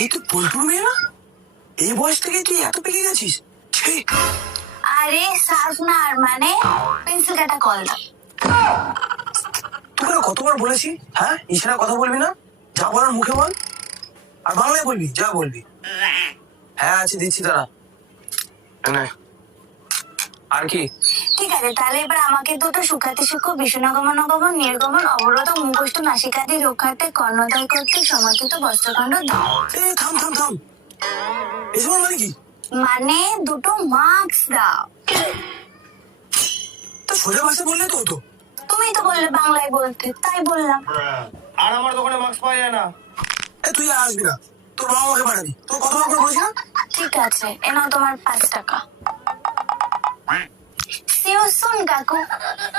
এই তো পল্টুর মেয়ে না? এই বয়স থেকে তুই এত পেকে গেছিস? ঠিক। আরে শার্পনার মানে পেন্সিল কাটা কলটা। তোকে কতবার বলেছি, হ্যাঁ ইশারা কথা বলবি না, যা বলার মুখে বল, আর বাংলায় বলবি যা বলবি। হ্যাঁ আছে, দিচ্ছি তারা। আর কি? ঠিক আছে, তাহলে এবার আমাকে দুটো সুখাতে সুখ বিষ্ণুগমন গমন নির্গমন অবরোধ মুখষ্ট নাসিকাদি রক্ষার্থে কর্ণদয় করতে সমর্থিত বস্ত্রখণ্ড দাও। থাম থাম থাম, এসব মানে কি? মানে দুটো মার্কস দাও। তো সোজা ভাষা বললে তো হতো। তুমি তো বললে বাংলায় বলতে, তাই বললাম। আর আমার দোকানে মাস্ক পাওয়া যায় না। তুই আর আসবি না, তোর বাবা মাকে পাঠাবি, তোর কতবার করে বলেছি না? ঠিক আছে, এনাও তোমার 5 টাকা। See you soon, কাকু।